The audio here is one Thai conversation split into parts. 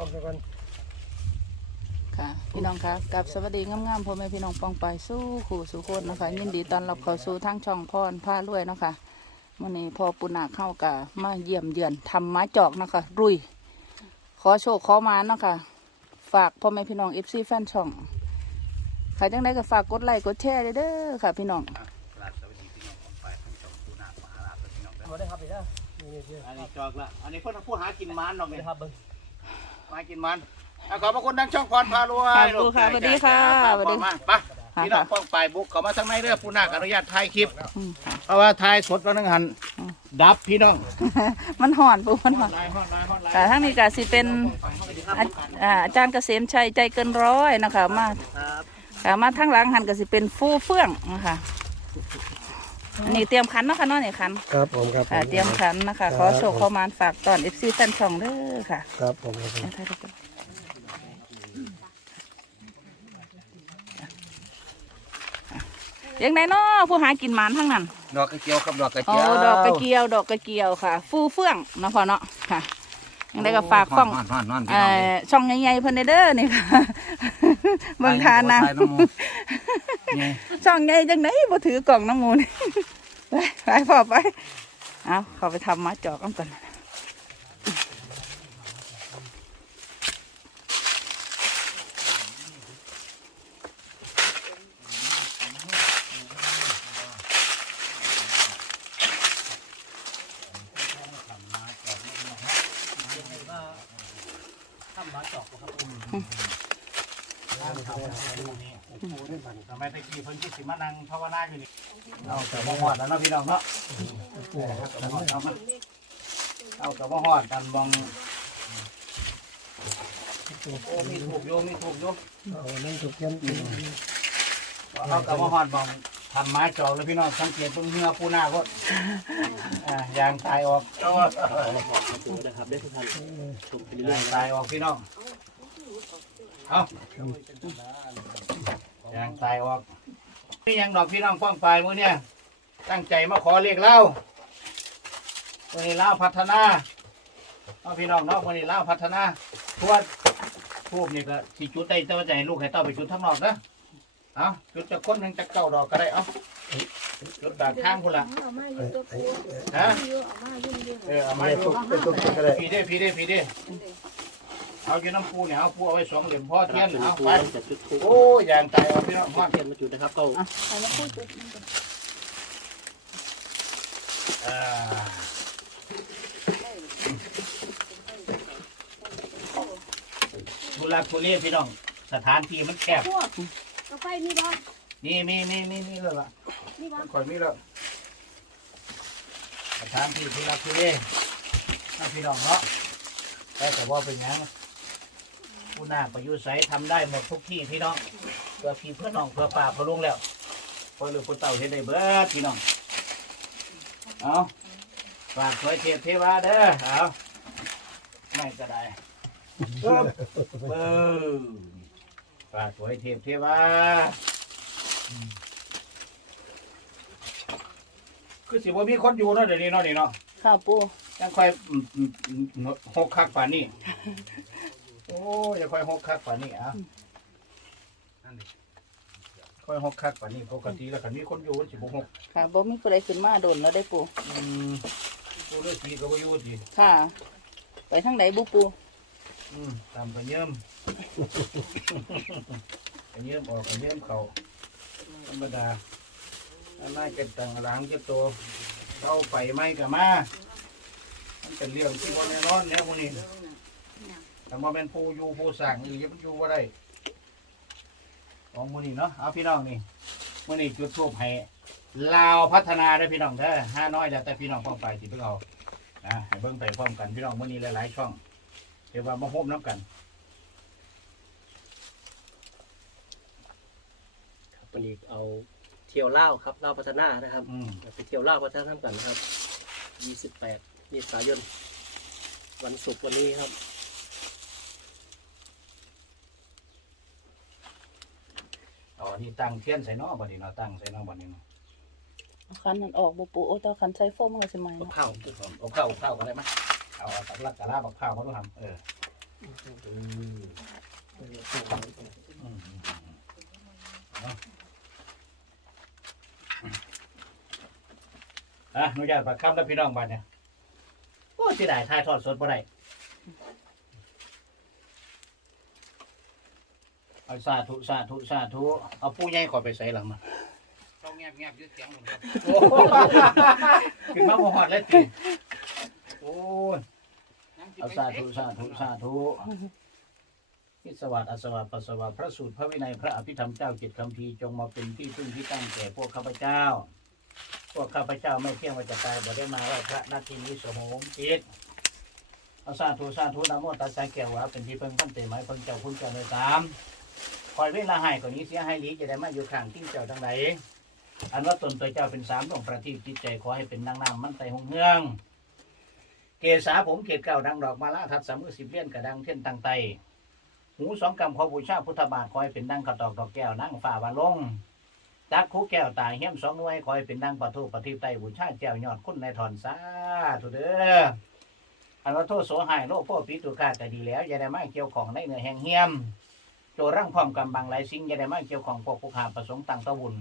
พร้อมกันค่ะพี่น้องคะกับสวัสดีงามๆพ่อแม่พี่น้องปองไปสู้ขู่สู่คนนะคะยินดีต้อนรับเข้าสู่ทั้งช่องพรผ้ารวยเนาะคะวันนี้พ่อปุณาเข้ากะมาเยี่ยมเยือนทำไม้จอกเนาะคะรุย ขอโชคขอมาเนาะค่ะฝากพ่อแม่พี่น้องเอฟซีแฟนช่องใครจังได้ก็ฝากกดไลค์กดแชร์เด้อค่ะ พี่น้องกราบสวัสดีพี่น้องของฝ่ายทั้งสองผู้นามหาลาภพี่น้องเด้อเอาได้ครับพี่นะนี่นี่นี่อันนี้จอกละอันนี้คนผู้หากินมันน้องนี่เนี่ยครับเบิ้ง มากินมันอะขอบพระคุณทั้งช่องพรพารวยค่ะลูกค่ะสวัสดีค่ะจ้าสวัสดีมาไปพี่น้องป้องไปบุกเข้ามาทางในเด้อผู้นาคอนุญาตถ่ายคลิปอืมเพราะว่าถ่ายสดแล้วนึงหันดับพี่น้อง มันห่อนปูมันห่อนลายฮอดลายฮอดลายค่ะทั้งนี้ก็สิเป็นอาอ่าอาจารย์เกษมชัยใจเกินร้อยนะคะมาครับค่ะมาทั้งหลังหันก็สิเป็นฟูเฟื่องนะคะ อันนี้เตรียมขันเนาะค่ะเนาะนี่ขันครับผมครับค่ะ เตรียมขันนะคะ ขอโชคขอมานฝากตอนเอฟซีแฟนช่องเด้อค่ะ ครับผมครับผมเอาถ่ายรูปก่อนยังไงเนาะผู้หากินหมานทั้งนั้น ดอกกระเจียวครับดอกกระโอ้เจียวดอกกระเกียวดอกกระเกียวค่ะ ฟูเฟื่องเนาะพอเนาะค่ะยังไงก็ฝากฟ้องฮอดฮอดฮอดพี่เอ่น้องอช่องใหญ่ๆเพิ่นเด้อนี่ค่ะเบิ่งทานนะถ่ายน้ำมูนี่ช่องใหญ่จังไดบ่ถือกล่องน้ำมูนี่ ไปไปพอไป เอาเขาไปทำมาจอกกันก่อนทำไมตะกี้เพิ่นคิดสิมานั่งภาวนาอยู่นี่ เอาแต่บ่ฮอดแล้วเนาะพี่น้องเนาะเอาแต่บ่ฮอดเอามาเอาแต่บ่ฮอดกันมองโอ้มีถูกโยมมีถูกโยมเอานั่งถูกยันเอาแต่บ่ฮอดมองทำไม้จอกแล้วพี่น้องสังเกตตรงเนื้อปูหน้าก็ยางตายออกนะครับได้ทุกท่านชมไปเรื่อยๆตายออกพี่น้องเอายางตายออก นี่ยังดอกพี่น้องป้องปลายมือเนี่ยตั้งใจมาขอเรียกเล่าวันนี้เล่าพัฒนาเอาพี่น้องเนาะวันนี้เล่าพัฒนาทวดทูบนี่ก็สิจุดได้แต่ว่าจะให้ลูกให้เต้าไปจุดทั้างนอกนะเอาจุดจะคนหนึ่งจะเก้าดอกก็ได้เอาจุดดากข้างคุณละเอามาอยู่ตัวปูฮะเอามาอยู่เดียวเออเอามาไม่ดูถูกเป็นถูกก็ได้พีเด้พีเด้พีเด้ เอาอยู่น้ำปูเนี่ยเอาปูเอาไว้สองเหลี่ยมพ่อเทียนเอาไปโอ้ยยางตายเอาพี่น้องพ่อเทียนมาจุดนะครับก็เอามาพูดจุดอ่าทุลักทุเลพี่น้องสถานที่มันแคบพวกกาแฟนี่บ่นี่มีมีมีมีเลยล่ะนี่บ่คอยมีแล้วสถานที่ทุลักทุเลนะพี่น้องเนาะแต่แต่ว่าเป็นหยัง ผู้นาคประยุทธ์ใสทำได้หมดทุกที่พี่น้องเพื่อพี่เพื่อน้องเพื่อป่าเพื่อลุงแล้วเพื่อลูกเพื่อเต่าเห็นได้เบิดพี่น้องเอาฝากคอยเทพเทวาเด้อเอาไม่ก็ได้ปึ๊บเออฝากคอยเทพเทวาคือสิว่ามีคนอยู่เนาะเดี๋ยวนี้เนาะนี่เนาะค่ะปูยังค่อยอืมอืมอืมหกคักป่านนี้ โอ้ยยังค่อยหกคักป่านนี้อะนั่นดิค่อยหกคักป่านนี้ปกติแล้วคันมีคนอยู่มันสิบหกค่ะบ่มีผู้ใดขึ้นมาโดนแล้วได้ปูอืมกูเลือกสีก็บ่อยู่สิค่ะ ไปทางไหนบุปูอืมตามกระเยิ่ม กระเยิ่มออกกระเยิ่มเขาธรรมดาอันน่าเก็บตังหลังเก็บตัวเอาไปไม่กับมามันเป็นเรื่องที่ว่าแน่นอนแล้วพวกนี้ แต่มาเป็นผู้อยู่ผู้สั่งหรือยังอยู่ว่าได้ของมูนี่เนาะเอาพี่น้องนี่มูนี่จุดทูบให้ลาวพัฒนาได้อพี่น้องเด้อห้าน้อยแล้วแต่พี่น้องฟ้องไปสิเพิ่งเอานะให้เบิ่งไปพร้อมกันพี่น้องมูนี่หลายๆช่องเดี๋ยวว่ามาพบน้ำกันครับวันนี้เอาเที่ยวเล่าวครับเล่าวพัฒนานะครับอืมไปเที่ยวเล่าวพัฒนากันนะครับ 28เมษายนวันศุกร์วันนี้ครับ อ๋อนี่ตั้งเทียนใส่เนอบัดนี้เนาะตั้งใส่เนอบัดนี้เนาะเอาคันนั้นออกบุปูโอ้แตาคันใส่โฟมมันก็สิใหม่มะเนาะพร้าวเอาข้าวเอาข้าวกันได้ไหมเอาเอาตักลักกะลาบักข้าวมาต้องทำเอออืมเอาอะหนูอยากประคำแล้วพี่น้องบ้านเนี่ยโอ้ที่ได้ทายทอดสดบ่ได้ เอาสาธุสาธุสาธุเอาปูใหญ่ขอไปใส่หลังมาต้องแงบแงบยืดเสียงผมครับโอ้ขึ้นมาบ่ฮอดเลยติโอ้ยเอาสาธุสาธุสาธุอิสวัสดิ์อัสวัสดิ์ปัสสวะพระสูตรพระวินัยพระอภิธรรมเจ้าจิตคำพีร์จงมาเป็นที่พึ่งที่ตั้งแก่พวกข้าพเจ้า พวกข้าพเจ้าไม่เที่ยงว่าจะตายบ่ได้มาไหว้พระนาทีนี้สมองจิตเอาสาธุสาธุนะโมตัสสะแก้วว่าเป็นที่เพิ่งตั้งแต่หมายเพิ่งเจ้าคุณเจ้าในสาม คอยเวลาให้กว่านี้เสียให้ลีจะได้มาอยู่ข้างที่เจ้าทั้งหลายอันว่าตนตัวเจ้าเป็นสามดวงประทีปจิตใจขอให้เป็นดังน้ำมันไตหงเมือง เกษาผมเกศเก้าดังดอกมาลาทัดสามมือสิบเลี้ยนกระดังเทียนตังไตหูสองกำขอบูชาพุทธบาทขอให้เป็นดังกระตอกดอกแก้วนั่งฝ่าวาลงจักคู่แก้วตาเหี้ยมสองน่วยคอยเป็นนางปะทุปฏิไตบูชาแก้วยอดคุณในถอนสาธุเด้ออันว่าโทษโสหายโลกพ่อปีตุกาก็ดีแล้วอย่าได้มาเกี่ยวของในเนื้อแห้งเหี้ยม โจร่างพร้อมกำบังหลายสิ่งย่าได้มาเกี่ยวของพวกผู้ขาประสงค์ต่างตะวุน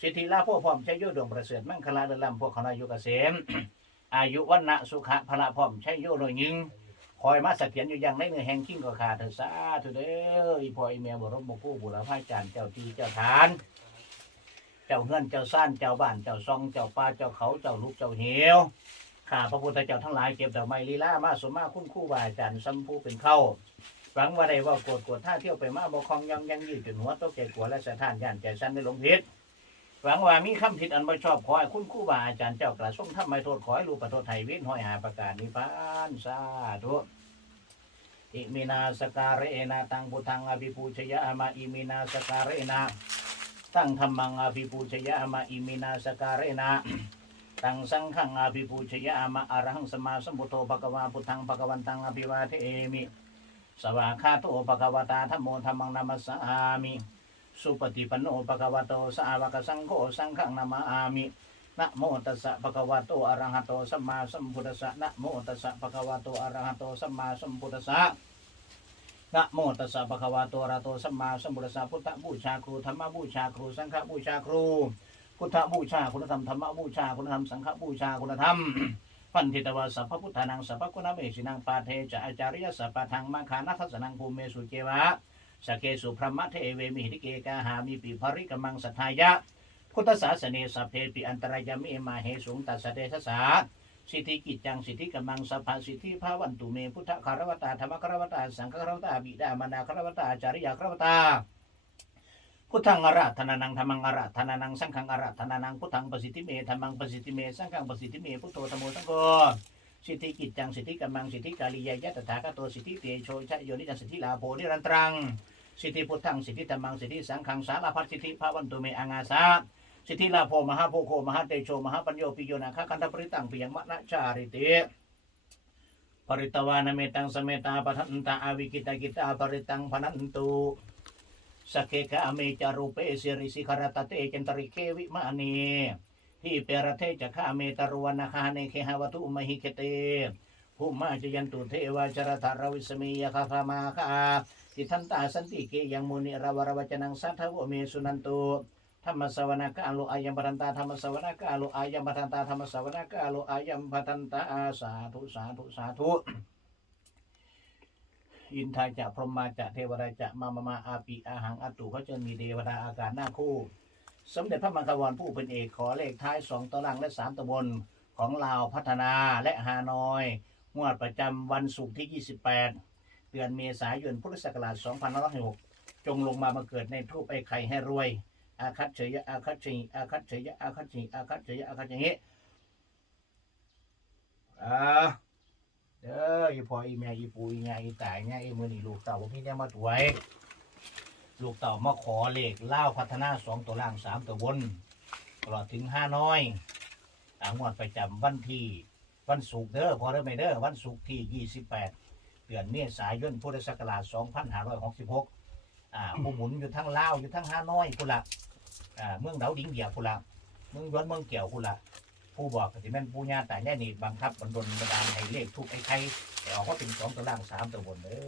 สิทธิลาพวกพร้อมใช้ยุดวงประเสริฐมั่งคลาเดลำพวกคณะยุกเกษมอายุวันนะสุขะพละพร้อมใช้ยุโดยยิงคอยมาเสถียรอยู่อย่างในเนื้อแห้งขิ้งก็ขาดเถอะสาธุเด้ออีพ่ออีเมียบรมบุกู้บุรพาจารย์เจ้าทีเจ้าฐาน เจ้าเงื่อนเจ้าซ่านเจ้าบ้านเจ้าซองเจ้าป่าเจ้าเขาเจ้าลูกเจ้าเหว ข้าพระพุทธเจ้าทั้งหลายเก็บดอกไม้ลีลามาสมมาคุณครู่บาอาจารย์สัมภูเป็นเข้าหวังว่าได้ว่าโกรธกวดท่าเที่ยวไปมาบกคองยังยังยืดจนหัวโตกแก่กลัวและสะท้านย่านใจสั้นในหลงผิดหวังว่ามีคำผิดอันไม่ชอบขอให้คุณคู่บาอาจารย์เจ้ากระส่งทำไม่โทษขอให้รูประโทษไทยเว้นห้อยหาประกาศนิพพานสาธุอิมินาสการเรนะตังพุทธังอภิปูชยามาอิมินาสการเรนะตั้งธรรมังอภิปูชยามาอิมินาสการเอนะ ตั้งสังฆังอาภิปูชยามาอรหังสมาสมุทโธภควาพุทธังภควันตังอภิวาเทมิสวากาโตภควตาธรมโมธรรมังนามัสสามิสุปฏิปันโนภควโตสาวกสังโฆสังฆังนามามินะโมตัสสะภควโตอรหะโตสัมมาสัมพุทธัสสะนะโมตัสสะภควโตอรหะโตสัมมาสัมพุทธัสสะนะโมตัสสะภควโตอรหะโตสัมมาสัมพุทธัสสะพุทธบูชาครูธรรมบูชาครูสังฆบูชาครู พุทธบูชาคุณธรรมธรรมบูชาคุณธรรมสังฆบูชาคุณธรรมปันทิตวาสัพพพุทธานังสัพพคุณเมสินังปาเทจะอาจาริยสัพพทังมังคานัทสนังภูเมสุเจวะสเกสุพรหมะเทเวมิหิติเกกาหามิปิภริกมังสัทธายะพุทธศาสเนสัพเพปิอันตรายามิมาเหสุงตัสเดชสาสิทธิกิจจังสิทธิกำมังสัพพสิทธิภาวันตุเมพุทธคารวตาธรรมคารวตาสังฆคารวตาบิดามารดาคารวตาจาริยคารวตา พุทธังอาราธนานังธรรมังอาราธนานังสังฆังอาราธนานังพุทธังประสิทธิเมธรรมังประสิทธิเมสังฆังประสิทธิเมพุทโธธรรมโมสังโฆสิทธิกิจจังสิทธิกำมังสิทธิกาลียยะตถาคตสิทธิเตโชชะโยนิจังสิทธิลาโภนิรันตรังสิทธิพุทธังสิทธิธรรมังสิทธิสังฆังสารพัดสิทธิภาวันตุเมอังอาสาสิทธิลาโภมหาโพโคมหาเตโชมหาปัญโยปิโยนาคคันธปริตังปิยังมะนะจาริติปริตวานเมตังสเมตาปทันตาอวิกิตากิตาปริตังพนันตุ สกเกกะอเมจารูเปสิริสิคารตเตจันตริเควิมานีที่เปรเทจะข้าเมตรวนาคาเนเคหาวตุมหิเคเตภูมาจยันตุเทวาจรธารวิสมียคาคามาคาทิทันตาสันติเกยังมุนิราวรวจนังสัทธวเมสุนันตุธรรมสวนากาโลอายัมพันตาธรรมสวนากาโลอายัมพันตาธรรมสวนากาโลอายัมพันตาสาธุสาธุสาธุ อินทายจะพรหมาจะเทวราจะมามามาอาปิอาหังอัตุเขาจะมีเทวดาอากาศหน้าคู่ สมเด็จพระมังคาวรผู้เป็นเอกขอเลขท้ายสองตารางและสามตำบลของลาวพัฒนาและฮานอยงวดประจำวันศุกร์ที่ 28 เดือนเมษายนพุทธศักราช2566จงลงมามาเกิดในทูปไอ้ไข่ให้รวย อาคัตเฉยอาคัตเฉยอาคัตเฉยอาคัตเฉยอาคัตเฉยอาคัตอย่างนี้อ่า เด้ออีพ่ออีแม่อีปู่อียายอีตายเนี่ยอีมือนี่ลูกเต่าพี่เนี่ยมาถวย ลูกเต่ามาขอเลขเล่าพัฒนาสองตัวล่างสามตัวบนตลอดถึงห้าน้อยอางวดประจำวันที่วันศุกร์เด้อพอได้ไหมเด้อวันศุกร์ที่ยี่สิบแปดเดือนเมษายนพุทธศักราชสองพันห้าร้อยหกสิบหกอ่าผู้หมุนอยู่ทั้งลาวอยู่ทั้งฮานอยพุ่นละอ่าเมืองเดาดิงเดียพุ่นละเมืองย้อนเมืองเกี่ยวพุ่นละ ผู้บอกก็สิแม่นผู้ญาแต่แน่นี่บังคับบันดลบันดาลให้เลขทุกไอ้ใครแต่ออกว่าเป็นสองตัวล่างสามตัวบนเด้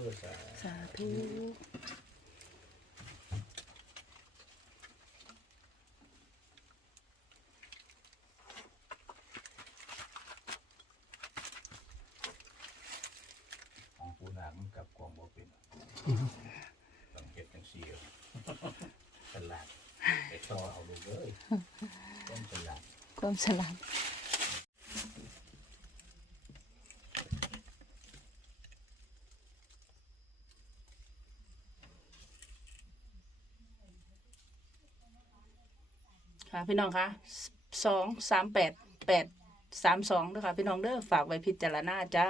อสาสาธุของผู้นางกับกองบ่เป็นต้องเก็บจังซี่เอาฉลาดไปต่อเอาลูกเอ้ยต้องฉลาด ความสลัดค่ะพี่น้องคะสองสามแปดแปดสามสองด้วยค่ะพี่น้องเด้อฝากไว้พิจารณาจ้า